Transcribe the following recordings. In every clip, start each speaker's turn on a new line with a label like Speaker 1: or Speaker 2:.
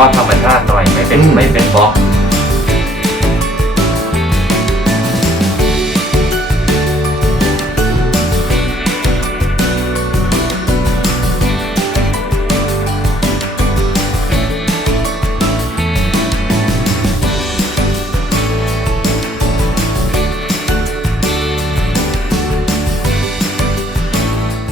Speaker 1: ก็ธรรมชาติหน่อยไม่เป็น
Speaker 2: อืม
Speaker 1: ไม่เป็นบล็อก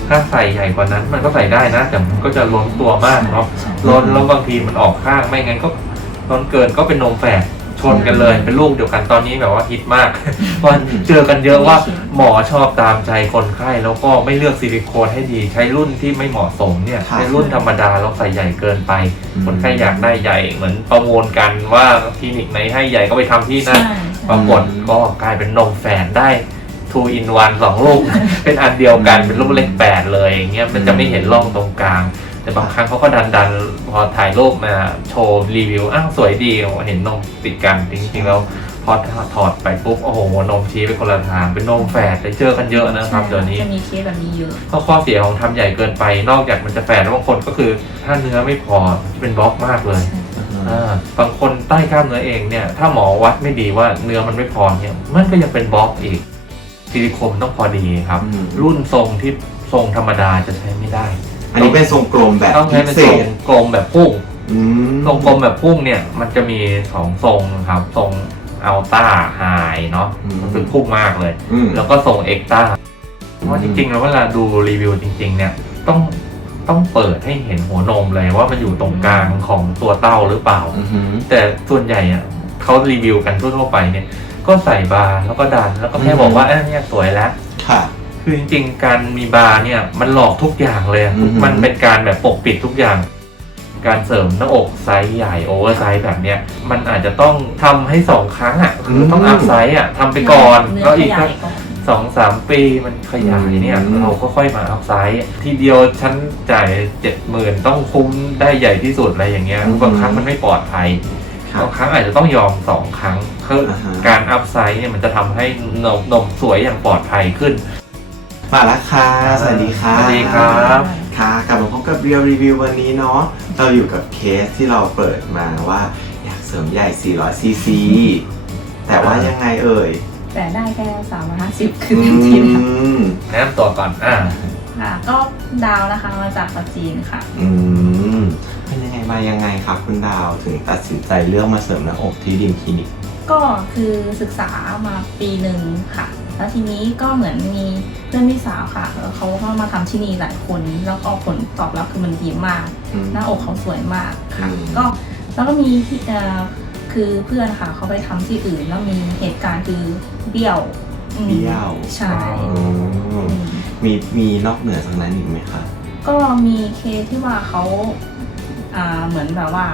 Speaker 1: ถ้าใส่ใหญ่กว่านั้นมันก็ใส่ได้นะ แต่มันก็จะล้นตัวมากเนาะ
Speaker 3: ใช่
Speaker 1: ล้นแล้วบางทีมันออกข้างไม่งั้นก็ล้นเกินก็เป็นนมแฝดชนกันเลยเป็นลูกเดียวกันตอนนี้แบบว่าฮิตมากเพราะเจอกันเยอะว่าหมอชอบตามใจคนไข้แล้วก็ไม่เลือกซิลิโคนให้ดี ใช้รุ่นที่ไม่เหมาะสมเนี่ย
Speaker 2: ครับ
Speaker 1: ใช้รุ่นธรรมดาแล้วใส่ใหญ่เกินไป
Speaker 2: อืม
Speaker 1: คนไข้อยากได้ใหญ่เหมือนประมูลกันว่าคลินิกไหนให้ใหญ่ก็ไปทำที่นั่น
Speaker 3: ใช่
Speaker 1: ปรากฏก็กลายเป็นนมแฝดได้ two in one สองลูกเป็นอันเดียวกันเป็นลูกเล็กแปดเลยอย่างเงี้ยมันจะไม่เห็นร่องตรงกลาง แต่บางครั้งเขาก็ดันดันๆ พอถ่ายรูปมาโชว์รีวิวอ้าวสวยดีเห็นนมติดกันจริงๆแล้วพอถอดไปปุ๊บโอ้โหนมชี้ไปคนละทางเป็นนมแฝดเลยเจอกันเยอะนะครับเดี๋ยวนี้
Speaker 3: จะมีเคสแบบนี้เยอะ
Speaker 1: ข้อข้อเสียของทำใหญ่เกินไป นอกจากมันจะแฝดแล้วบางคนก็คือถ้าเนื้อไม่พอจะเป็นบล็อกมากเลยอ่าบางคนใต้กล้ามเนื้อเองเนี่ยถ้าหมอวัดไม่ดีว่าเนื้อมันไม่พอเนี่ยมันก็ยังเป็นบล็อกอีกซิลิโคนต้องพอดีครับ
Speaker 2: อืม
Speaker 1: รุ่นทรงที่ทรงธรรมดาจะใช้ไม่ได้
Speaker 2: อันนี้เป็นทรงกลมแบบ
Speaker 1: ต้อง
Speaker 2: พิ
Speaker 1: ใช้เป็น
Speaker 2: เศ
Speaker 1: ทรง
Speaker 2: ษ
Speaker 1: กลมแบบพุ่ง
Speaker 2: อืม
Speaker 1: ทรงกลมแบบพุ่งเนี่ยมันจะมีสองทรงครับทรงอัลต้าไฮเนาะมันคือพุ่งมากเลย
Speaker 2: อืม
Speaker 1: แล้วก็ทรงเอ็กต้าเพราะว่าจริงๆแล้วเวลาดูรีวิวจริง ๆ เนี่ยต้องต้องเปิดให้เห็นหัวนมเลยว่ามันอยู่ตรงกลางของตัวเต้าหรือเปล่า
Speaker 2: อือหือ
Speaker 1: แต่ส่วนใหญ่อะเขารีวิวกันทั่วๆไปเนี่ย ก็ใส่บาร์แล้วก็ดันแล้วก็แค่
Speaker 2: อืม
Speaker 1: บอกว่าเอ้ยเนี่ยสวยแล้ว
Speaker 2: ค่ะ
Speaker 1: คือจริงๆ การมีบาร์เนี่ยมันหลอกทุกอย่างเลยอะ
Speaker 2: อือหือ
Speaker 1: มันเป็นการแบบปกปิดทุกอย่าง การเสริมหน้าอกไซส์ใหญ่โอเวอร์ไซส์แบบเนี้ยมันอาจจะต้องทำให้สองครั้งอะคือต้องอัพไซส์อะทำไปก่อน
Speaker 3: เนื้
Speaker 1: แล้ว
Speaker 3: อข
Speaker 1: อีก
Speaker 3: ยา
Speaker 1: สัก
Speaker 3: ยก่อน
Speaker 1: สองสามปีมันขยายเนี่ย
Speaker 2: อืม
Speaker 1: เราก็ค่อยมาอัพไซส์ทีเดียวฉันจ่ายเจ็ดหมื่นต้องคุ้มได้ใหญ่ที่สุดอะไรอย่างเงี้ยบางครั้งมันไม่ปลอดภัย
Speaker 2: ค่ะ
Speaker 1: บางครั้งอาจจะต้องยอมสองครั้งคือ
Speaker 2: อ่าฮะ
Speaker 1: การอัพไซส์เนี่ยมันจะทำให้นมนมสวยอย่างปลอดภัยขึ้น
Speaker 2: มาแล้วค่ะสวัสดีค่ะ
Speaker 1: สวัสดีครับ
Speaker 2: ค่ะกลับมาพบกับเรียลรีวิววันนี้เนาะเราอยู่กับเคสที่เราเปิดมาว่าอยากเสริมใหญ่ 400 ซีซี แต่ว่ายังไงเอ่ย
Speaker 3: แต่ได้แค่สามร้อยห้าสิบคือ
Speaker 2: อื
Speaker 3: เต็มที่แล้ว
Speaker 2: ม
Speaker 1: แนะนำตัวก่อนอ่า
Speaker 3: ค่ะก็ดาวนะคะมาจากปัจจีนค่ะ
Speaker 2: อืมเป็นยังไงมายังไงครับคุณดาวถึงตัดสินใจเลือกมาเสริมหน้าอกที่ดิมคลินิก
Speaker 3: ก็คือศึกษามาปีหนึ่งค่ะ แล้วทีนี้ก็เหมือนมีเพื่อนพี่สาวค่ะแล้วเขาก็มาทำที่นี่หลายคนแล้วก็ผลตอบรับคือมันดีมาก
Speaker 2: อืม
Speaker 3: หน้าอกเขาสวยมากค่ะ
Speaker 2: อืม
Speaker 3: ก็แล้วก็มีที่เอ่อคือเพื่อนค่ะเขาไปทำที่อื่น แล้วมีเหตุการณ์คือเบี้ยวอืม
Speaker 2: เบี้ยว
Speaker 3: ใช่
Speaker 2: อืม
Speaker 3: อืม
Speaker 2: มีมีนอกเหนือจากนั้นอีกไหมคะ
Speaker 3: ก็มีเคสที่ว่าเขาอ่าเหมือนแบบว่า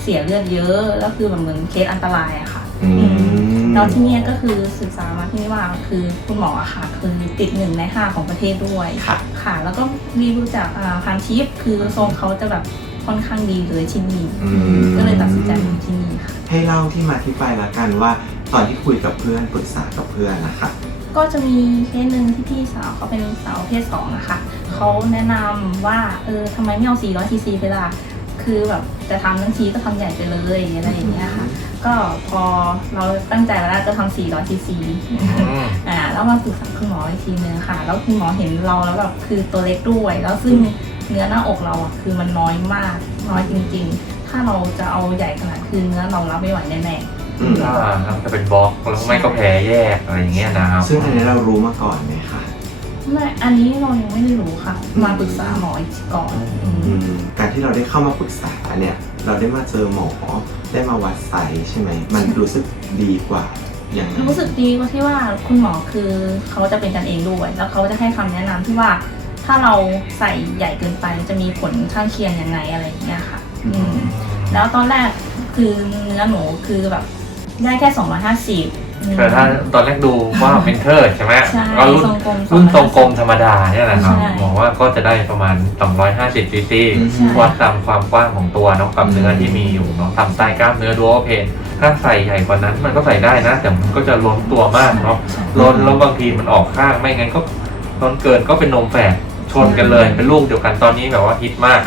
Speaker 3: เสียเลือดเยอะแล้วคือแบบเหมือนเคสอันตรายอะค่ะ
Speaker 2: อืม
Speaker 3: แล้วที่เนี่ยก็คือศึกษามาที่นี่ว่าคือคุณหมออะค่ะคือติดหนึ่งในห้าของประเทศด้วย
Speaker 2: ค่ะ
Speaker 3: ค่ะ แล้วก็รีวิวจากอ่าพันทิปคือทรงเขาจะแบบค่อนข้างดีเลยที่นี่
Speaker 2: อืม
Speaker 3: ก็เลยตัดสินใจมาที่นี่ค่ะ
Speaker 2: ให้เล่าที่มาที่ไปละกันว่าตอนที่คุยกับเพื่อนปรึกษากับเพื่อนนะคะ
Speaker 3: ก็จะมีเคสหนึ่งที่พี่สาวเขาเป็นสาวประเพศสองนะคะเขาแนะนำว่าเออทำไมไม่เอา400 cc ไปล่ะ คือแบบจะทำทั้งทีก็ทำใหญ่ไปเลยอะไรอย่างเงี้ยค่ะ ก็พอเราตั้งใจมาแล้วจะทำ400 cc
Speaker 1: อืม
Speaker 3: อ่าแล้วมาศึกษาคุณหมออีกทีนึงค่ะ แล้วคุณหมอเห็นเราแล้วแบบคือตัวเล็กด้วย แล้วซึ่งเนื้อหน้าอกเราอะคือมันน้อยมากน้อยจริง ๆ ถ้าเราจะเอาใหญ่ขนาดคือเนื้อเรารับไม่ไหวแน่
Speaker 2: อืม
Speaker 1: อ่าแล้วจะเป็นบล็อกแล้วไม่ก็แพ้แยกอะไรอย่างเงี้ยนะครับ
Speaker 2: ซึ่งอันนี้เรารู้มาก่อนไหมคะ
Speaker 3: ๆ ไม่อันนี้เรายังไม่ได้รู้ค่ะ มาปรึกษาหมออีกทีก่อนอืม
Speaker 2: อืมการที่เราได้เข้ามาปรึกษาเนี่ย เราได้มาเจอหมอได้มาวัดไซส์ใช่ไหม มันรู้สึกดีกว่าอย่างนั้น
Speaker 3: รู้สึกดีกว่าที่ว่าคุณหมอคือเขาจะเป็นกันเองด้วย แล้วเขาจะให้คำแนะนำที่ว่าถ้าเราใส่ใหญ่เกินไปจะมีผลข้างเคียงยังไงอะไรอย่างเงี้ยค่ะ อืมแล้วตอนแรกคือเนื้อหนูคือแบบได้แค่ 250
Speaker 1: แต่ถ้าตอนแรกดูว่าเป็นเทอร์ใช่ไหม
Speaker 3: ใช่
Speaker 1: ก็รุ่น
Speaker 3: ทรงกลม
Speaker 1: รุ่นทรงกลมธรรมดาเนี่ยแหละครับ
Speaker 3: ใช่
Speaker 1: บอกว่าก็จะได้ประมาณ 250ซีซี
Speaker 2: อืม
Speaker 3: ใช่
Speaker 1: วัดตามความกว้างของตัวเนาะกับเนื้อที่มีอยู่เนาะทำใต้กล้ามเนื้อดูโอเพนถ้าใส่ใหญ่กว่านั้นมันก็ใส่ได้นะ แต่มันก็จะล้นตัวมากเนาะ
Speaker 3: ใช่
Speaker 1: ล้นแล้วบางทีมันออกข้างไม่งั้นก็ล้นเกินก็เป็นนมแฝด ชนกันเลยเป็นลูกเดียวกันตอนนี้แบบว่าฮิตมาก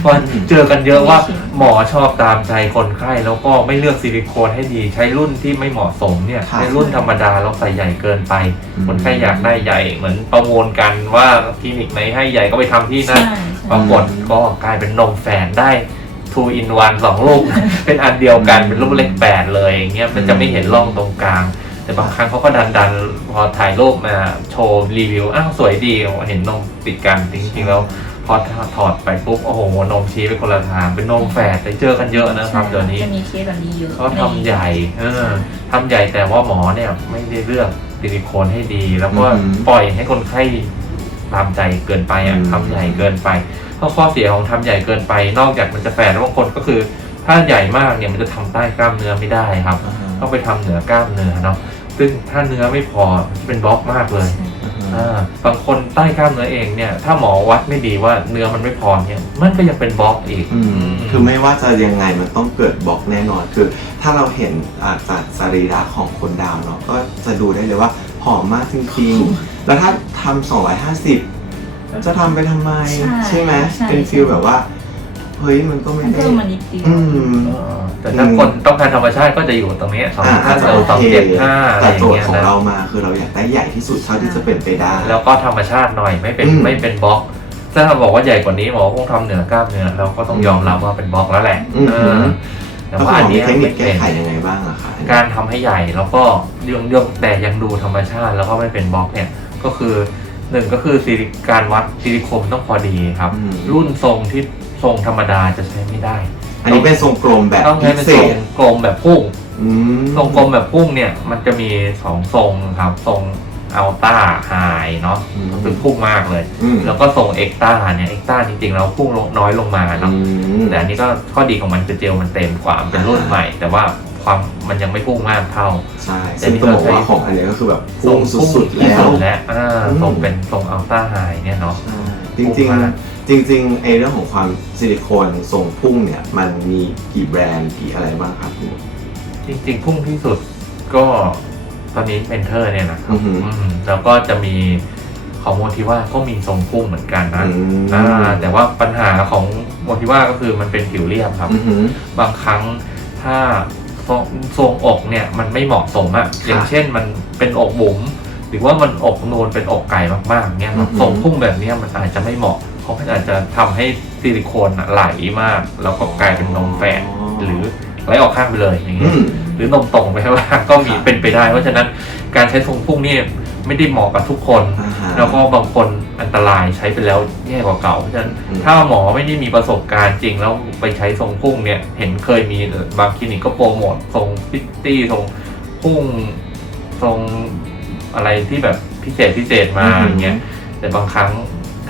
Speaker 1: เพราะเจอกันเยอะว่าหมอชอบตามใจคนไข้แล้วก็ไม่เลือกซิลิโคนให้ดี ใช้รุ่นที่ไม่เหมาะสมเนี่ย
Speaker 2: ครับ
Speaker 1: ใช้รุ่นธรรมดาแล้วใส่ใหญ่เกินไป
Speaker 2: อืม
Speaker 1: คนไข้อยากได้ใหญ่เหมือนประมูลกันว่าคลินิกไหนให้ใหญ่ก็ไปทำที่นั่น
Speaker 3: ใช่
Speaker 1: ปรากฏก็กลายเป็นนมแฝดได้ two in one สองลูก เป็นอันเดียวกันเป็นลูกเล็กแปดเลยอย่างเงี้ยมันจะไม่เห็นร่องตรงกลาง แต่บางครั้งเขาก็ดันดันๆพอถ่ายรูปมาโชว์รีวิวอ้าวสวยดีเห็นนมติดกันจริงๆแล้วพอถอดไปปุ๊บโอ้โหนมชี้ไปคนละทางเป็นนมแฝดแต่เจอกันเยอะนะครับเดี๋ยวนี้
Speaker 3: จะมีเคสแบบนี้เยอะ
Speaker 1: เขาทำใหญ่เออทำใหญ่แต่ว่าหมอเนี่ยไม่ได้เลือกซิลิโคนให้ดี แล้วก็
Speaker 2: อืม
Speaker 1: ปล่อยให้คนไข้ตามใจเกินไปอะ
Speaker 2: อืม
Speaker 1: ทำใหญ่เกินไปเพราะข้อเสียของทำใหญ่เกินไป นอกจากมันจะแฝดแล้วบางคนก็คือถ้าใหญ่มากเนี่ยมันจะทำใต้กล้ามเนื้อไม่ได้ครับ
Speaker 2: อ่าฮะ
Speaker 1: ต้องไปทำเหนือกล้ามเนื้อเนาะ ซึ่งถ้าเนื้อไม่พอจะเป็นบล็อกมากเลย
Speaker 2: อ่าฮะ
Speaker 1: อ่าบางคนใต้กล้ามเนื้อเองเนี่ย ถ้าหมอวัดไม่ดีว่าเนื้อมันไม่พอเนี่ย มันก็ยังเป็นบล็อกอีก
Speaker 2: อืมคือไม่ว่าจะยังไงมันต้องเกิดบล็อกแน่นอน คือ ถ้าเราเห็นอาจากสรีระของคนดาวเนาะก็จะดูได้เลยว่าผอมมากจริงๆ แล้วถ้าทำ250 จะทำไปทำไม
Speaker 3: ใช่
Speaker 2: ใช่ไหม
Speaker 3: ใช่
Speaker 2: เป็นฟิลแบบว่า เฮ้ยมันก็ไม่
Speaker 3: มัน
Speaker 2: ได้
Speaker 3: เพิ่มมานิดเดียว
Speaker 2: อืม
Speaker 1: เออแต่ถ้าคนต้องการธรรมชาติก็จะอยู่ตรงเนี้สอง
Speaker 2: อ่า
Speaker 1: ห้า
Speaker 2: อาจจะ
Speaker 1: เอ
Speaker 2: โอ
Speaker 1: สอง
Speaker 2: เค
Speaker 1: เจ็ดห้าอะไร
Speaker 2: แต่
Speaker 1: อย่า
Speaker 2: โจ
Speaker 1: ง
Speaker 2: ท
Speaker 1: เงี้
Speaker 2: ย์
Speaker 1: ย
Speaker 2: ของ
Speaker 1: นะ
Speaker 2: เรามาคือเราอยากได้ใหญ่ที่สุดเท่าที่จะเป็นไปได้
Speaker 1: แล้วก็ธรรมชาติหน่อยไม่เป็น
Speaker 2: อืม
Speaker 1: ไม่เป็นบล็อก ถ้าเราบอกว่าใหญ่กว่านี้หมอคงทำเหนือกล้ามเนื้อเราก็ต้องยอมรับว่าเป็นบล็อกแล้วแหละ
Speaker 2: อืม
Speaker 1: เออแต่
Speaker 2: แล้ว
Speaker 1: ว่า
Speaker 2: คุ
Speaker 1: อั
Speaker 2: ณ
Speaker 1: น
Speaker 2: หมอมี
Speaker 1: เนี้ย
Speaker 2: เทคนิ
Speaker 1: ไม่
Speaker 2: คแก้
Speaker 1: เป็น
Speaker 2: ไขยังไงบ้างอะคะ
Speaker 1: การทำให้ใหญ่แล้วก็เรื่องเรื่องแต่ยังดูธรรมชาติแล้วก็ไม่เป็นบล็อกเนี่ยก็คือหนึ่งก็คือซิลิการวัดซิลิโคนต้องพอดีครับ
Speaker 2: อืม
Speaker 1: รุ่นทรงที่ ทรงธรรมดาจะใช้ไม่ได้
Speaker 2: อันนี้เป็นทรงกลมแบบ
Speaker 1: ต้อง
Speaker 2: พิ
Speaker 1: ใช้เป็น
Speaker 2: เศ
Speaker 1: ทรง
Speaker 2: ษ
Speaker 1: กลมแบบพุ่ง
Speaker 2: อืม
Speaker 1: ทรงกลมแบบพุ่งเนี่ยมันจะมีสองทรงครับ ทรงอัลต้าไฮเนาะ
Speaker 2: อืม
Speaker 1: ก็คือพุ่งมากเลย
Speaker 2: อืม
Speaker 1: แล้วก็ทรงเอ็กต้าเนี่ยเอ็กต้าจริงๆเราพุ่งลงน้อยลงมาเนาะ
Speaker 2: อืม
Speaker 1: แต่อันนี้ก็ข้อดีของมันคือเจลมันเต็มกว่ามันเป็นรุ่นใหม่ แต่ว่าความมันยังไม่พุ่งมากเท่า
Speaker 2: ใช่
Speaker 1: แต่
Speaker 2: ซึ่ง
Speaker 1: นี่
Speaker 2: ต้องบอก
Speaker 1: เราใช้
Speaker 2: ว่าของอันนี้ก็คือแบบ
Speaker 1: ทร
Speaker 2: พุ่
Speaker 1: ง
Speaker 2: งสุดๆ
Speaker 1: ที่
Speaker 2: แล้ว
Speaker 1: สุดแล้วอ่า
Speaker 2: อืม
Speaker 1: ทรงเป็นทรงอัลต้าไฮเนี่ยเนาะ
Speaker 2: ใช่จริง
Speaker 1: พุ่งมาก
Speaker 2: ๆ จริงๆไอเรื่องของความซิลิโคนทรงพุ่งเนี่ยมันมีกี่แบรนด์กี่อะไรบ้างครับคุณ
Speaker 1: จริงๆพุ่งที่สุดก็ตอนนี้เมนเทอร์เนี่ยนะครับ
Speaker 2: อือหือ
Speaker 1: มแล้วก็จะมีของโมทิว่าก็มีทรงพุ่งเหมือนกันนะ
Speaker 2: อืม
Speaker 1: อ่าแต่ว่าปัญหาของโมทิว่าก็คือมันเป็นผิวเรียบครับ
Speaker 2: อือหือ บา
Speaker 1: งครั้งถ้าทรงทรงอกเนี่ยมันไม่เหมาะสมอะอย่างเช่นมันเป็นอกบุ๋มหรือว่ามันอกนูนเป็นอกไก่มากๆเนี่ยครับทรงพุ่งแบบเนี้ยมันอาจจะไม่เหมาะเพ ราะมันอาจจะทำให้ซิลิโคนอะไหลมาก แล้วก็กลายเป็นนมแฝดหรือไหลออกข้างไปเลยอย่าง
Speaker 2: อื
Speaker 1: เงี้ย
Speaker 2: ม
Speaker 1: หรือนมตรงไปข้างล่างก็มี
Speaker 2: ครับ
Speaker 1: เป็นไปได้ เพราะฉะนั้นการใช้ทรงพุ่งนี่ไม่ได้เหมาะกับทุกคน
Speaker 2: อ่าฮะ
Speaker 1: แล้วก็บางคนอันตรายใช้ไปแล้วแย่กว่าเก่าเพราะฉะนั้น
Speaker 2: อืม
Speaker 1: ถ้าหมอไม่ได้มีประสบการณ์จริงแล้วไปใช้ทรงพุ่งเนี่ย เห็นเคยมีบางคลินิกก็โปรโมททรงพิตตี้ทรงพุ่งทรงอะไรที่แบบพิเศษพิเศษมาอย่างเงี้ย แต่บางครั้ง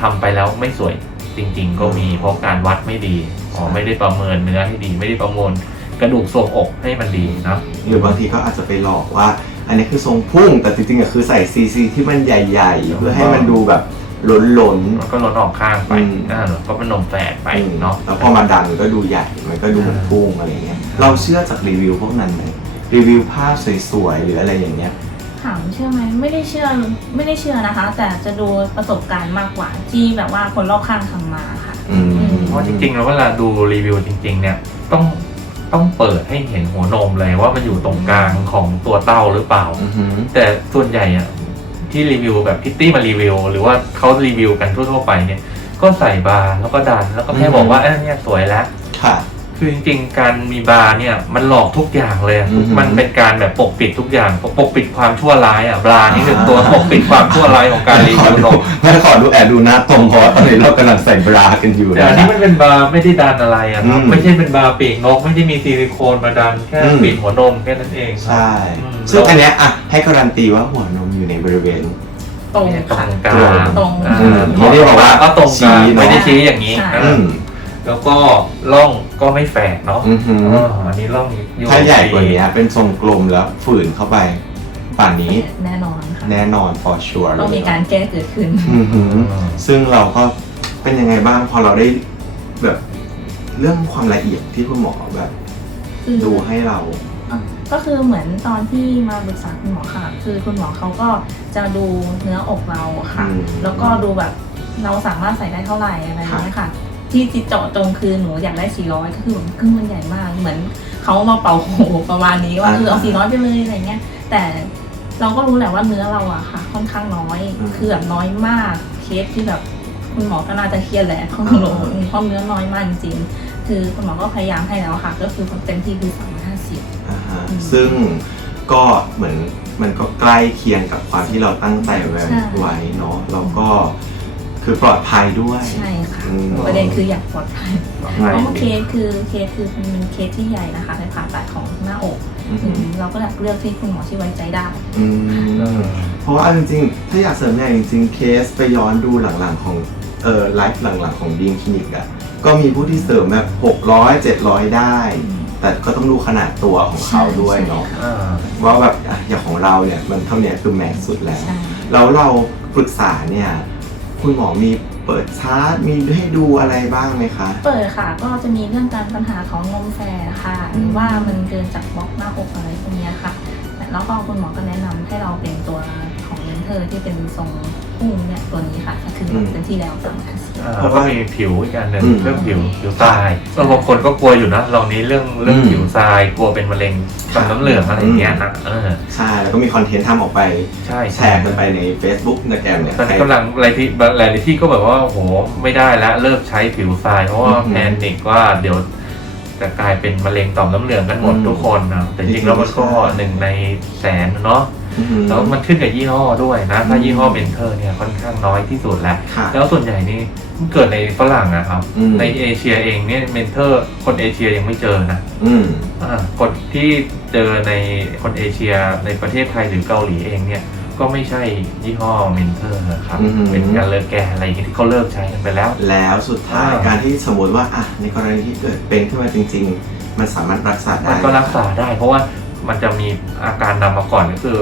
Speaker 1: ทำไปแล้วไม่สวยจริง ๆ ก็มีเพราะการวัดไม่ดีหมอไม่ได้ประเมินเนื้อให้ดี ไม่ได้ประเมินกระดูกทรวงอกให้มันดีเนาะ
Speaker 2: หรือบางทีก็อาจจะไปหลอกว่า อันนี้คือทรงพุ่งแต่จริงๆอะคือใส่ซีซีที่มันใหญ่ ๆ เพื่อให้มันดูแบบล้น
Speaker 1: มันก็ลดออกข้างไป
Speaker 2: อืม
Speaker 1: อ่าก็เป็นนมแฝดไป
Speaker 2: ๆอืม
Speaker 1: เนาะ
Speaker 2: แล้วพอมาดันก็ดูใหญ่มันก็ดูเหมือนพุ่งอะไรเงี้ยเราเชื่อจากรีวิวพวกนั้นไหมรีวิวภาพสวยๆหรืออะไรอย่างเงี้ย
Speaker 3: ถามเชื่อไหมไม่ได้เชื่อไม่ได้เชื่อนะคะ แต่จะดูประสบการณ์มากกว่าที่แบบว่าคนรอบข้างทำมาค่ะ
Speaker 2: อืม
Speaker 1: เพราะจริงๆแล้วเวลาดูรีวิวจริง ๆ เนี่ยต้องต้องเปิดให้เห็นหัวนมเลยว่ามันอยู่ตรงกลางของตัวเต้าหรือเปล่า
Speaker 2: อือหือ
Speaker 1: แต่ส่วนใหญ่อะที่รีวิวแบบพิตตี้มารีวิว หรือว่าเขารีวิวกันทั่วๆไปเนี่ย ก็ใส่บาร์แล้วก็ดันแล้วก็แค่
Speaker 2: อืม
Speaker 1: บอกว่าเอ้ยเนี่ยสวยแล้ว
Speaker 2: ค่ะ
Speaker 1: คือจริงๆ การมีบาร์เนี่ยมันหลอกทุกอย่างเลยอะ
Speaker 2: อือหือ
Speaker 1: มันเป็นการแบบปกปิดทุกอย่าง ปกปกปิดความชั่วร้ายอะบาร์นี่คือ
Speaker 2: อ่า
Speaker 1: ตัวปกปิดความชั่วร้ายของการรีวิวนม
Speaker 2: งั้นขอดูแอบดูหน้าตรงเพราะว่าตอนนี้เรากำลังใส่บรากันอยู่
Speaker 1: แต่
Speaker 2: นะ
Speaker 1: อันนี้มันเป็นบาร์ไม่ได้ดันอะไรอะครับ
Speaker 2: อืม
Speaker 1: ไม่ใช่เป็นบาร์ปีกนกไม่ได้มีซิลิโคนมาดันแค่
Speaker 2: อืม
Speaker 1: ปิดหัวนมแค่นั้นเองครับ
Speaker 2: ใช่
Speaker 1: อืม
Speaker 2: ซึ่งอันเนี้ยอะให้การันตีว่าหัวนมอยู่ในบริเวณ
Speaker 3: ตรง
Speaker 1: เนี่ยตร
Speaker 3: ค่ะ
Speaker 1: งกลาง
Speaker 3: ตรง
Speaker 1: อ่า
Speaker 2: อืมไม่ได้บอกว่า
Speaker 1: ก็ตรงกลาง
Speaker 2: ชี้เนอะ
Speaker 1: ไม่ได้ชี้อย่างนี้
Speaker 3: ใช่
Speaker 1: อ่า
Speaker 2: อืม
Speaker 1: แล้วก็ร่องก็ไม่แฝกเนาะ
Speaker 2: อือหือ
Speaker 1: อ๋ออันนี้ร่องอยู่
Speaker 2: ถ้าใหญ่กว่านี้เป็นทรงกลมแล้วฝืนเข้าไป ป่านนี้
Speaker 3: แน่นอนค่ะ
Speaker 2: แน่นอน for sure เลย
Speaker 3: ต้องมีการแก้เกิดขึ้น
Speaker 2: อือหือซึ่งเราก็เป็นยังไงบ้างพอเราได้แบบเรื่องความละเอียดที่คุณหมอแบบ
Speaker 3: คือ
Speaker 2: ดูให้เรา
Speaker 3: อะก็คือเหมือนตอนที่มาปรึกษาคุณหมอค่ะ คือคุณหมอเขาก็จะดูเนื้ออกเราค่ะ
Speaker 2: อืม
Speaker 3: แล้วก็ดูแบบเราสามารถใส่ได้เท่าไหร่อะไรอย่างเงี้ยค่ะ ที่จิตเจาะจงคือหนูอยากได้ 400 ก็คือแบบครึ่งมันใหญ่มาก เหมือนเขามาเป่าโหประมาณนี้ว่า
Speaker 2: อ่า
Speaker 3: เออเอา 400 ไปเลยอะไรเงี้ย แต่เราก็รู้แหละว่าเนื้อเราอะค่ะ ค่อนข้างน้อย
Speaker 2: อืม
Speaker 3: คือแบบน้อยมาก เคสที่แบบคุณหมอก็น่าจะเครียดแหละเพราะหนู
Speaker 2: อ่า
Speaker 3: เพราะเนื้อน้อยมากจริงๆคือคุณหมอก็พยายามให้แล้วค่ะ ก็คือเต็มที่คือ350
Speaker 2: อ่าฮะ
Speaker 3: อืม
Speaker 2: ซึ่งก็เหมือนมันก็ใกล้เคียงกับความที่เราตั้งใจไว้
Speaker 3: ใช่
Speaker 2: ไว้เนาะแล้วก็ คือปลอดภัยด้วย
Speaker 3: ใช่ค่ะ
Speaker 2: อืม
Speaker 3: ประเด็นคืออยากปลอดภัย
Speaker 1: ใช่
Speaker 3: เพราะว่าเคสคือเคสคือมันเป็นเคสที่ใหญ่นะคะในผ่าตัดของหน้าอก
Speaker 2: อืม
Speaker 3: อืมเราก็อยากเลือกที่คุณหมอที่ไว้ใจได้
Speaker 2: อื
Speaker 1: เอ
Speaker 2: ม
Speaker 1: อ
Speaker 2: เพราะว่าเอาจริงๆ ถ้าอยากเสริมใหญ่จริงๆ เคสไปย้อนดูหลังๆของเอ่อไลฟ์หลังๆของดีมคลินิกอะก็มีผู้ที่เสริมแบบ 600 700 ได้
Speaker 3: อืม
Speaker 2: แต่ก็ต้องดูขนาดตัวของเขาด้วยเนาะ
Speaker 1: อ่า
Speaker 2: ว่าแบบอะอย่างของเราเนี่ยมันเท่าเนี้ยคือแม็กซ์สุดแล้ว
Speaker 3: ใช่
Speaker 2: แล้วเราปรึกษาเนี่ย คุณหมอมีเปิดชาร์ตมีให้ดูอะไรบ้างไหมคะ
Speaker 3: เปิดค่ะ ก็จะมีเรื่องการปัญหาของนมแฝดค่ะ
Speaker 2: อืม
Speaker 3: ว่ามันเกินจากบล็อกหน้าอกอะไรพวกเนี้ยค่ะ แล้วก็คุณหมอก็แนะนำให้เราเป็นตัวของ เลนเทอร์ที่เป็นทรงพุ่งเนี่ยตัวนี้ค่ะก็คือแบบเต็มที่แล้วสามพันสี่
Speaker 1: อ่าแล้วก็มีผิวอีกอันหนึ่ง
Speaker 2: อืม
Speaker 1: เรื่องผิวผิวทรายเออบางคนก็กลัวอยู่นะเรานี้เรื่องเรื่อง
Speaker 2: อืม
Speaker 1: ผิวทรายกลัวเป็นมะเร็งต่อมน้ำเหลืองอะไรอย่างเงี้ยนะเออ
Speaker 2: ใช่ แล้วก็มีคอนเทนต์ทำออกไป
Speaker 1: ใช่
Speaker 2: แชร์กันไปใน Facebook ในแกรมเนี่ย
Speaker 1: ตอน
Speaker 2: ใคร
Speaker 1: นี้กำลังหลายที่หลายที่ก็แบบว่าโอ้โหไม่ได้แล้วเลิกใช้ผิวทรายเพราะว่า
Speaker 2: อืม
Speaker 1: แพนิกว่าเดี๋ยวจะกลายเป็นมะเร็งต่อมน้ำเหลืองกันหมด
Speaker 2: อืม
Speaker 1: ทุกคนนะแต่จริงๆแล้วมันก็
Speaker 2: ใช่
Speaker 1: หนึ่งในแสนเนาะ
Speaker 2: อือหือ
Speaker 1: แล้วมันขึ้นกับยี่ห้อด้วยนะ ถ้า
Speaker 2: อืม
Speaker 1: ยี่ห้อเบนเทอร์เนี่ยค่อนข้างน้อยที่สุดแล้ว
Speaker 2: ค่ะ
Speaker 1: แล้วส่วนใหญ่นี่มันเกิดในฝรั่งนะครับ
Speaker 2: อืม
Speaker 1: ในเอเชียเองเนี่ยเมนเทอร์คนเอเชียยังไม่เจอนะ
Speaker 2: อืม
Speaker 1: อ่าคนที่เจอในคนเอเชียในประเทศไทยหรือเกาหลีเองเนี่ยก็ไม่ใช่ยี่ห้อเมนเทอร์ครับ
Speaker 2: อืม
Speaker 1: เป็นการเลิกแก่อะไรอย่างเงี้ยที่เขาเลิกใช้กันไปแล้ว
Speaker 2: แล้วสุดท้าย
Speaker 1: อ่า
Speaker 2: การที่สมมติว่าอะในกรณีที่เกิดเป็นขึ้นมาจริง ๆ มันสามารถรักษาได้
Speaker 1: มันก็รักษาได้ เพราะว่ามันจะมีอาการนำมาก่อนก็คือ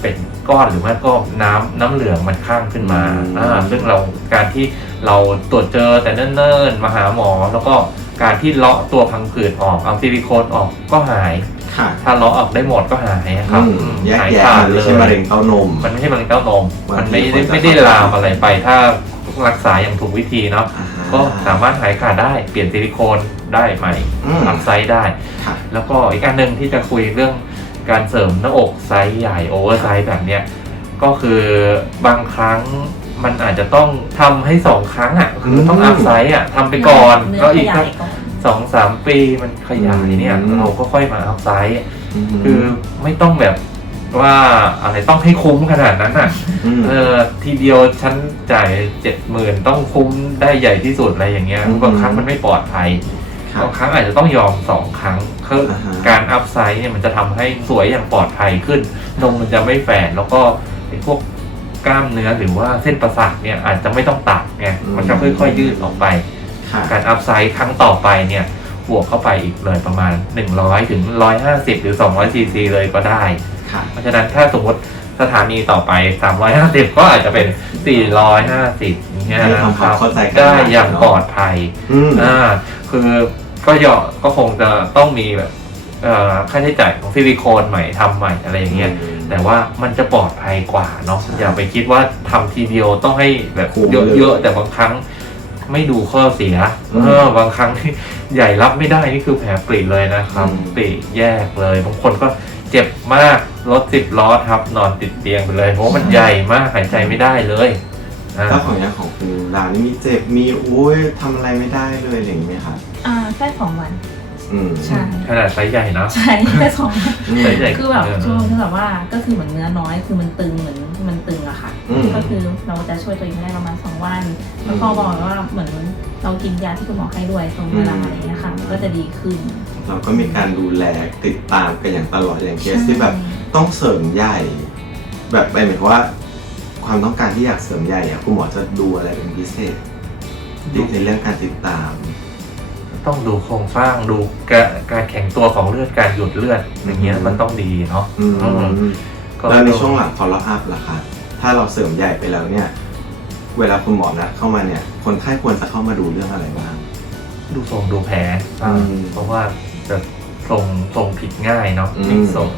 Speaker 1: เป็นก้อนหรือไม่ก็น้ำน้ำเหลืองมันข้างขึ้นมาอ่าซึ่งเราการที่เราตรวจเจอแต่เนิ่นๆมาหาหมอ แล้วก็การที่เลาะตัวพังผืดออกเอาซิลิโคนออกก็หาย
Speaker 2: ค่ะ
Speaker 1: ถ้าเลาะออกได้หมดก็หายครับ
Speaker 2: อืม
Speaker 1: อืม
Speaker 2: แยก
Speaker 1: หาย
Speaker 2: แยะ
Speaker 1: ขาด
Speaker 2: มัน
Speaker 1: เล
Speaker 2: ไม่
Speaker 1: ย
Speaker 2: ใช่มะเร็งเต้านม
Speaker 1: มันไม่ใช่มะเร็งเต้านม
Speaker 2: บาง
Speaker 1: มันไม่
Speaker 2: ที
Speaker 1: ได้
Speaker 2: คนจะ
Speaker 1: ไม่ได้ลามอะไรไป ถ้ารักษาอย่างถูกวิธีเนาะ
Speaker 2: อ่า
Speaker 1: ก็สามารถหายขาดได้เปลี่ยนซิลิโคนได้ใหม่
Speaker 2: อืม
Speaker 1: อัพไซด์ได้
Speaker 2: ค่ะ
Speaker 1: แล้วก็อีกอันหนึ่งที่จะคุยเรื่อง การเสริมหน้าอกไซส์ใหญ่โอเวอร์ไซส์แบบเนี้ยก็คือบางครั้งมันอาจจะต้องทำให้สองครั้งอะคือต้อง
Speaker 2: อืม
Speaker 1: อัพไซส์อะทำไปก่อน
Speaker 3: เนื้
Speaker 1: ก็
Speaker 3: อข
Speaker 1: อีก
Speaker 3: ยา
Speaker 1: สัก
Speaker 3: ยก่อน
Speaker 1: สองสามปีมันขยายเนี่ย
Speaker 2: อืม
Speaker 1: เราก็ค่อยมาอัพไซส์
Speaker 2: ม
Speaker 1: คือไม่ต้องแบบว่าอะไรต้องให้คุ้มขนาดนั้นอะ
Speaker 2: ม
Speaker 1: เออทีเดียวฉันจ่ายเจ็ดหมื่นต้องคุ้มได้ใหญ่ที่สุดอะไรอย่างเงี้ย
Speaker 2: อืม
Speaker 1: บางครั้งมันไม่ปลอดภัย
Speaker 2: ครั บ
Speaker 1: บางครั้งอาจจะต้องยอมสองครั้งคืออา
Speaker 2: ฮะ
Speaker 1: การอัพไซด์เนี่ยมันจะทำให้สวยอย่างปลอดภัยขึ้น นมมันจะไม่แฝงแล้วก็ไอ้พวกกล้ามเนื้อหรือว่าเส้นประสาทเนี่ยอาจจะไม่ต้องตัดไงมันจะค่อยๆยืดออกไป
Speaker 2: ค่ะ
Speaker 1: การอัพไซด์ครั้งต่อไปเนี่ยบวกเข้าไปอีกเลยประมาณ 100 ถึง 150 หรือ 200 ซีซีเลยก็ได้
Speaker 2: ค่ะ
Speaker 1: เพราะฉะนั้นถ้าสมมติสถานีต่อไป 350 ก็อาจจะเป็น 450อย่างเงี้ย
Speaker 2: ให้
Speaker 1: นะ
Speaker 2: ทำความเข้าใจกัน
Speaker 1: ได้
Speaker 2: ได้
Speaker 1: อย่าง
Speaker 2: เนอะ
Speaker 1: ปลอดภัย
Speaker 2: อืม
Speaker 1: อ่าคือ ก็ยอก็คงจะต้องมีแบบเอ่อค่าใช้จ่ายของซิลิโคนใหม่ทำใหม่อะไรอย่างเงี้ย แต่ว่ามันจะปลอดภัยกว่าเนาะ
Speaker 2: ใช่
Speaker 1: อย่าไปคิดว่าทำทีเดียวต้องให้แบบ
Speaker 2: คุ้มเลย
Speaker 1: เยอะๆ แต่บางครั้งไม่ดูข้อเสีย
Speaker 2: อืม
Speaker 1: เออบางครั้งที่ใหญ่รับไม่ได้นี่คือแผลปริเลยนะครับ
Speaker 2: อืม
Speaker 1: ปริแยกเลย บางคนก็เจ็บมาก รถสิบล้อทับนอนติดเตียงไปเลย เพราะว่ามันใหญ่มากหายใจไม่ได้เลยอ่า
Speaker 2: ถ้าของอย่างของคุณดาวนี่มีเจ็บมีอุ้ยทำอะไรไม่ได้เลยอะไรอย่างนี้ไหมคะ
Speaker 3: อ่าแค่สองวัน
Speaker 2: อืม
Speaker 3: ใช่
Speaker 1: ขนาดไซส์ใหญ่เนาะ
Speaker 3: ใช่แค่สองวัน
Speaker 2: อืม
Speaker 1: ไซส์ใหญ่
Speaker 3: คือแบบ
Speaker 1: เออ
Speaker 3: ช่วงที่แบบว่าก็คือเหมือนเนื้อน้อย คือมันตึงเหมือนมันตึงอะค่ะ
Speaker 2: อืม
Speaker 3: ก็คือเราจะช่วยตัวเองได้ประมาณสองวันแล้วก็บอกว่าเหมือนเรากินยาที่คุณหมอให้ด้วยตรงเวลาอะไรอย่างเงี้ยค่ะมันก็จะดีขึ้น
Speaker 2: เราก็มีการดูแลติดตามกันอย่างตลอดอย่างเคสที่แบบต้องเสริมใหญ่ แบบหมายถึงว่า ความต้องการที่อยากเสริมใหญ่อะคุณหมอจะดูอะไรเป็นพิเศษติดในเรื่องการติดตาม
Speaker 1: ต้องดูโครงสร้างดูการการแข็งตัวของเลือดการหยุดเลือดอย่างเงี้ย
Speaker 2: อืม
Speaker 1: มันต้องดีเนาะ
Speaker 2: อืม
Speaker 1: อืมก็
Speaker 2: แล้วในช่วงหลัง follow up ล่ะคะถ้าเราเสริมใหญ่ไปแล้วเนี่ย เวลาคุณหมอนัดเข้ามาเนี่ย คนไข้ควรจะเข้ามาดูเรื่องอะไรบ้าง
Speaker 1: ดูทรงดูแผล
Speaker 2: อืม
Speaker 1: เพราะว่าจะทรงทรงผิดง่ายเนาะ
Speaker 2: อืม
Speaker 1: ผิดทรง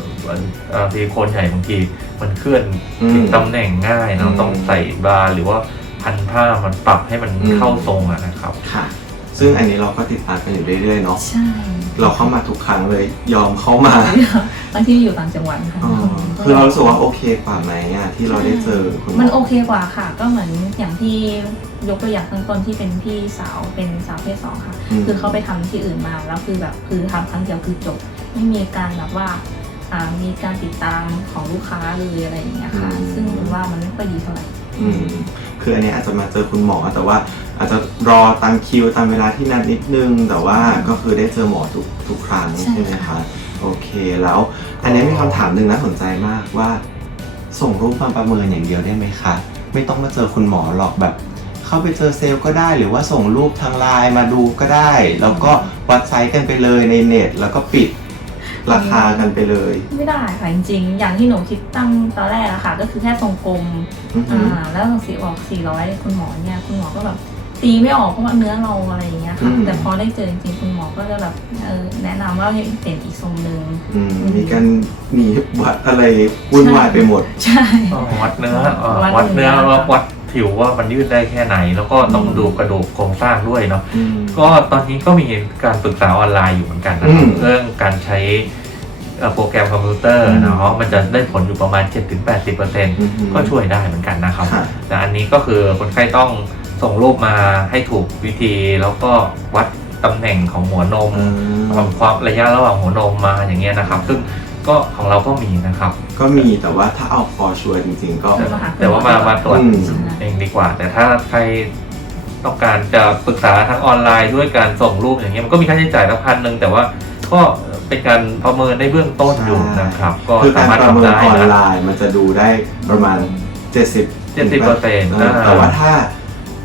Speaker 1: เอ่อซิลิโคนใหญ่บางทีมันเคลื่อน
Speaker 2: อืม
Speaker 1: ผิดตำแหน่งง่ายเนาะ
Speaker 2: อืม
Speaker 1: ต้องใส่บาร์หรือว่าพันผ้ามันปรับให้มัน
Speaker 2: อืม
Speaker 1: เข้าทรงอะนะครับ
Speaker 2: ค่ะ ซึ่งอันนี้เราก็ติดตามกันอยู่เรื่อยๆเนาะ
Speaker 3: ใช่
Speaker 2: เราเข้ามาทุกครั้งเลยยอมเข้ามา
Speaker 3: บางที่อยู่ต่างจังหวัดค่ะ
Speaker 2: อ๋อคือเรารู้สึกว่าโอเคกว่าไหมอะที่เราได้เจอคุณหม
Speaker 3: มัน
Speaker 2: อ
Speaker 3: โอเคกว่าค่ะ ก็เหมือนอย่างที่ยกตัวอย่างข้างต้นที่เป็นพี่สาวเป็นสาวเพศสองค่ะ
Speaker 2: ม
Speaker 3: คือเขาไปทำที่อื่นมาแล้วคือแบบคือทำครั้งเดียวคือจบไม่มีการแบบว่าอ่ามีการติดตามของลูกค้าเลยอะไรอย่างเงี้ยค่ะ ซึ่งว่ามันไม่ค่อยดีเท่าไหร่
Speaker 2: อืม คืออันนี้อาจจะมาเจอคุณหมอ แต่ว่าอาจจะรอตามคิวตามเวลาที่นัดนิดนึง แต่ว่าก็คือได้เจอหมอทุกทุกครั้ง
Speaker 3: ใช่
Speaker 2: ไหมคะโอเคแล้ว อันนี้มีคำถามหนึ่งน่าสนใจมากว่า ส่งรูปมาประเมินอย่างเดียวได้ไหมคะ ไม่ต้องมาเจอคุณหมอหรอกแบบเข้าไปเจอเซลล์ก็ได้หรือว่าส่งรูปทางไลน์มาดูก็ได้ แล้วก็วัดไซส์กันไปเลยในเน็ต แล้วก็ปิด ราคากันไปเลย
Speaker 3: ไม่ได้ค่ะจริงๆ อย่างที่หนูคิดตั้งตอนแรกอะค่ะ ก็คือแค่ทรงกลม
Speaker 2: อือหื
Speaker 3: อ่า
Speaker 2: อ
Speaker 3: แล้วสีบอก400คุณหมอเนี่ยคุณหมอก็แบบตีไม่ออกเพราะว่าเนื้อเราอะไรอย่างเงี้ยค่ะ
Speaker 2: อืม
Speaker 3: แต่พอได้เจอจริงๆคุณหมอก็จะแบบเออแนะนำว่าให้เปลี่ยนอีกทรงหนึ่ง
Speaker 2: อืมมีการมีวัดอะไรวุ่นวายไปหมด
Speaker 3: ใช่
Speaker 1: วัดเนื้อเอ่อ
Speaker 3: วั
Speaker 1: วั
Speaker 3: ด
Speaker 1: ด
Speaker 3: เนื้
Speaker 1: เนื้
Speaker 3: อ
Speaker 1: อแล้ววัดผิวว่ามันยืดได้แค่ไหน แล้วก็ต้อง
Speaker 2: อืม
Speaker 1: ดูกระดูกโครงสร้างด้วยเนาะ
Speaker 2: อืม
Speaker 1: ก็ตอนนี้ก็มีการปรึกษาออนไลน์อยู่เหมือนกันนะค
Speaker 2: อื
Speaker 1: รับ
Speaker 2: ม
Speaker 1: เรื่องการใช้เอ่อ โปรแกรมคอมพิวเตอร์
Speaker 2: อืม
Speaker 1: เนาะมันจะได้ผลอยู่ประมาณ 7-80%
Speaker 2: อือหือ
Speaker 1: ก็ช่วยได้เหมือนกันนะครับ
Speaker 2: ค่ะ
Speaker 1: แต่อันนี้ก็คือคนไข้ต้องส่งรูปมาให้ถูกวิธีแล้วก็วัดตำแหน่งของหัวนม
Speaker 2: อืม
Speaker 1: ความความระยะระหว่างหัวนมมาอย่างเงี้ยนะครับ ซึ่งก็ของเราก็มีนะครับ
Speaker 2: ก็มีแต่ว่าถ้าเอาพอชัวร์จริง ๆ ก็
Speaker 3: เออมาหาคุณหมอ
Speaker 1: แต่ว่ามามาตรวจ
Speaker 2: อืม
Speaker 1: เองดีกว่า แต่ถ้าใครต้องการจะปรึกษาทางออนไลน์ด้วยการส่งรูปอย่างเงี้ยมันก็มีค่าใช้จ่ายละพันหนึ่งแต่ว่าก็ เป็นการประเมินในเบื้องต้นอยู่นะครับ ก็
Speaker 2: คือการ
Speaker 1: สามารถ
Speaker 2: ประเมิ
Speaker 1: ทำ
Speaker 2: น
Speaker 1: ได้
Speaker 2: ออน
Speaker 1: นะ
Speaker 2: ไลน์มันจะดูได้ประมาณ 70
Speaker 1: 70%
Speaker 2: เออแต่ว่าถ้า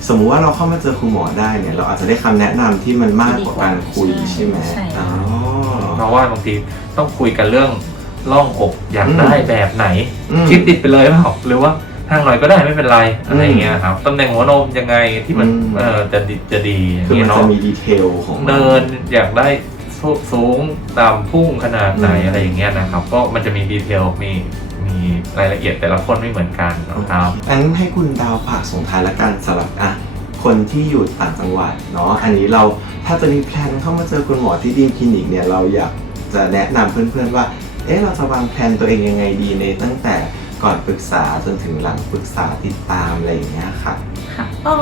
Speaker 2: สมมุติว่าเราเข้ามาเจอคุณหมอได้เนี่ยเราอาจจะได้คำแนะนำที่มันมากกว่าการคุยใช่ไหม
Speaker 3: ใช่
Speaker 2: อ๋อ
Speaker 1: เพราะว่าบางทีต้องคุยกันเรื่องร่องอกอยากได้แบบไหน
Speaker 2: อืม
Speaker 1: คิดติดไปเลยเปล่าหรือว่าทางหน่อยก็ได้ไม่เป็นไรอะไรอย่างเงี้ยครับตำแหน่งหัวนมยังไงที่มัน
Speaker 2: อืม
Speaker 1: เออจะดีจะดีอย่าง
Speaker 2: คือ
Speaker 1: เงี้
Speaker 2: มั
Speaker 1: ย
Speaker 2: นจะ
Speaker 1: เนาะ
Speaker 2: มีดีเทลของมั
Speaker 1: เดินอยากได้ สูสูงต่ำพุ่งขนาดไหน
Speaker 2: อืม
Speaker 1: อะไรอย่างเงี้ยนะครับ ก็มันจะมีดีเทลมีมีรายละเอียดแต่ละคนไม่เหมือนกันนะครับ
Speaker 2: อันนั้นให้คุณดาวฝากส่งท้ายละกันสำหรับอะคนที่อยู่ต่างจังหวัดเนาะอันนี้เราถ้าจะมีแพลนเข้ามาเจอคุณหมอที่ดีมคลินิกเนี่ยเราอยากจะแนะนำเพื่อนๆว่าเอ๊ะเราจะวางแผนตัวเองยังไงดีในตั้งแต่ก่อนปรึกษาจนถึงหลังปรึกษาติดตามอะไรอย่างเงี้ยค่ะ
Speaker 3: ค่ะก็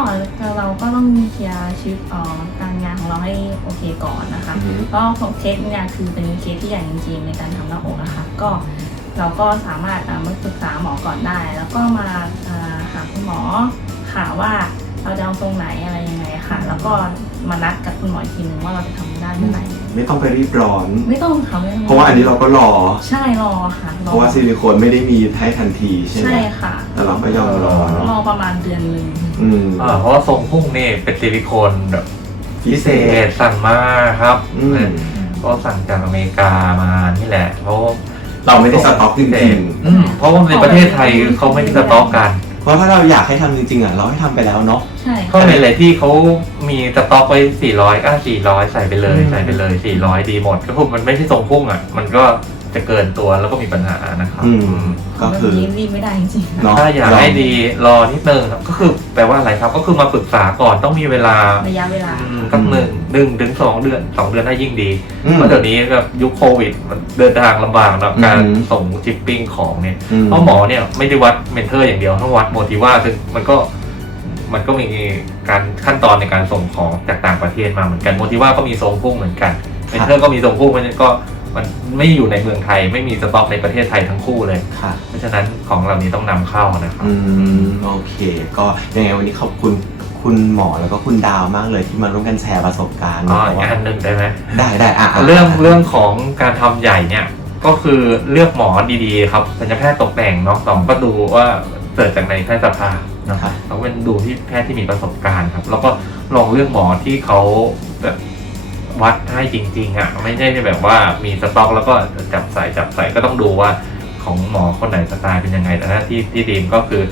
Speaker 3: เราก็ต้องเคลียร์ชีวิตเอ่อการงานของเราให้โอเคก่อนนะคะ
Speaker 2: อือฮึ
Speaker 3: ก็ของเคสเนี่ยคือเป็นเคสที่ใหญ่จริงๆ ในการทำหน้าอกนะคะก็เราก็สามารถอ่ามาปรึกษาหมอก่อนได้ แล้วก็มาอ่าหาคุณหมอค่ะว่าเราจะเอาทรงไหนอะไรยังไงค่ะ แล้วก็มานัดกับคุณหมออีกทีนึงว่าเราจะทำได้เมื่อไหร่
Speaker 2: ไม่ต้องไปรีบร้อน
Speaker 3: ไม่ต้องค่ะไม่ต้อง
Speaker 2: เพราะว่าอันนี้เราก็รอ
Speaker 3: ใช่รอค่ะร
Speaker 2: เพ
Speaker 3: อ
Speaker 2: ราะว่าซิลิโคนไม่ได้มีให้ทันทีใช่ไหม
Speaker 3: ใช่ค่ะ
Speaker 2: แต่เราก็ยอมรอเนาะ
Speaker 3: รอประมาณเดือนหนึ่ง
Speaker 2: อืม
Speaker 1: อ่าเพราะว่าทรงพุ่งนี่เป็นซิลิโคนแบบพิเศษสั่งมาครับ
Speaker 2: อืม
Speaker 1: ก็สั่งจากอเมริกามานี่แหละเพราะ
Speaker 2: เราไม่ได้สต็อกจริง
Speaker 1: อืมเพราะว่าในประเทศไทยเขาไม่ได้สต็อกกัน
Speaker 2: ๆเพราะถ้าเราอยากให้ทำจริงๆอะเราให้ทำไปแล้วเนาะ
Speaker 3: ใช่
Speaker 1: ก็
Speaker 3: ค่ะ
Speaker 1: ในหลายที่เขามีสต็อกไว้ 400 อะ 400 ใส่ไปเลย
Speaker 2: อืม
Speaker 1: ใส่ไปเลย 400 ดีหมด ก็คือมันไม่ใช่ทรงพุ่งอะ มันก็ จะเกินตัวแล้วก็มีปัญหานะครับ
Speaker 2: อืม
Speaker 1: อืม
Speaker 2: ก็คือ
Speaker 3: แบบนี้รีบไม่ได้จริงๆ
Speaker 2: เนาะ
Speaker 1: ถ้าอยากให้ดีรอนิดนึงครับก็คือแปลว่าอะไรครับ ก็คือมาปรึกษาก่อนต้องมีเวลา
Speaker 3: ระยะเวลา
Speaker 1: อืมสักหนึ่งหนึ่งถึงสองเดือนสองเดือนถ้ายิ่งดี
Speaker 2: อืม
Speaker 1: เพราะเดี๋ยวนี้แบบยุคโควิด มันเดินทางลำบากนะการ
Speaker 2: อืม
Speaker 1: ส่งชิปปิ้งของเนี่ย
Speaker 2: อืม
Speaker 1: เพราะหมอเนี่ยไม่ได้วัดเมนเทอร์อย่างเดียวต้องวัดโมทิว่าซึ่งมันก็มันก็มีการขั้นตอนในการส่งของจากต่างประเทศมาเหมือนกันโมทิว่าก็มีทรงพุ่งเหมือนกันเมนเทอร์ก็มีทรงพุ่งเพราะฉะนั้นก็ มันไม่อยู่ในเมืองไทยไม่มีสต็อกในประเทศไทยทั้งคู่เลย
Speaker 2: ค่ะ
Speaker 1: เพราะฉะนั้นของเหล่านี้ต้องนำเข้านะครับ
Speaker 2: อืม โอเค ก็ยังไงวันนี้ขอบคุณคุณหมอแล้วก็คุณดาวมากเลยที่มาร่วมกันแชร์ประสบการณ์
Speaker 1: อ๋อ
Speaker 2: เนาะ
Speaker 1: อีกอันหนึ่งได้ไหม
Speaker 2: ได้ได้อะะ
Speaker 1: เรื่องเรื่องของการทำใหญ่เนี่ยก็คือเลือกหมอดีๆครับสัญญาแพทย์ตกแต่งเนาะสองก็ดูว่าเกิดจากในแพทยสภานะครับต้องเป็นดูที่แพทย์ที่มีประสบการณ์ครับ แล้วก็ลองเลือกหมอที่เขาแบบ วัดให้จริงๆอะไม่ใช่แบบว่ามีสต็อกแล้วก็จับใส่จับใส่ก็ต้องดูว่าของหมอคนไหนสไตล์เป็นยังไงแต่หน้าที่ที่ดีมก็คือ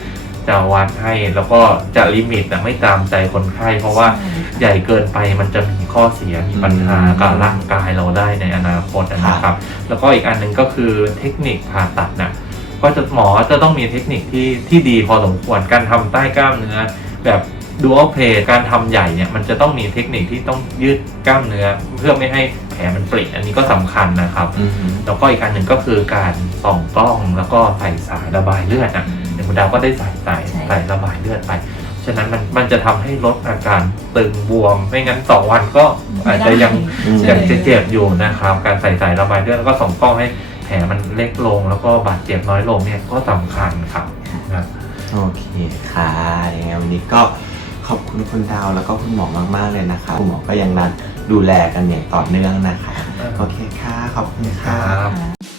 Speaker 1: จะวัดให้แล้วก็จะลิมิตนะไม่ตามใจคนไข้เพราะว่าใหญ่เกินไปมันจะมีข้อเสียมีปัญหากับร่างกายเราได้ในอนาคตนะครับ แล้วก็อีกอันหนึ่งก็คือเทคนิคผ่าตัดนะก็จะหมอจะต้องมีเทคนิคที่ที่ดีพอสมควรการทำใต้กล้ามเนื้อแบบ ดูอัลเพลการทำใหญ่เนี่ยมันจะต้องมีเทคนิคที่ต้องยืดกล้ามเนื้อ เพื่อไม่ให้แผลมันปริอันนี้ก็สำคัญนะครับ
Speaker 2: อืม
Speaker 1: แล้วก็อีกอันหนึ่งก็คือการส่องกล้องแล้วก็ใส่สายระบายเลือดอะอย่างคุณดาวก็ได้ใส่สาย
Speaker 3: ใช่
Speaker 1: สายระบายเลือดไป ฉะนั้นมันมันจะทำให้ลดอาการตึงบวม ไม่งั้นสองวันก็อาจจะยัง
Speaker 2: อืม
Speaker 1: ยังจะเจ็บอยู่นะครับ การใส่สายระบายเลือดแล้วก็ส่องกล้องให้แผลมันเล็กลง แล้วก็บาดเจ็บน้อยลงเนี่ยก็สำคัญครับนะ
Speaker 2: โอเคค่ะยังไงวันนี้ก็ ขอบคุณคุณดาวแล้วก็คุณหมอมากๆเลยนะคะ คุณหมอก็ยังนัดดูแลกันอย่างต่อเนื่องนะคะ โอเคค่ะ ขอบคุณ
Speaker 1: ค
Speaker 2: ค่ะ
Speaker 1: รับ
Speaker 3: ค่ะ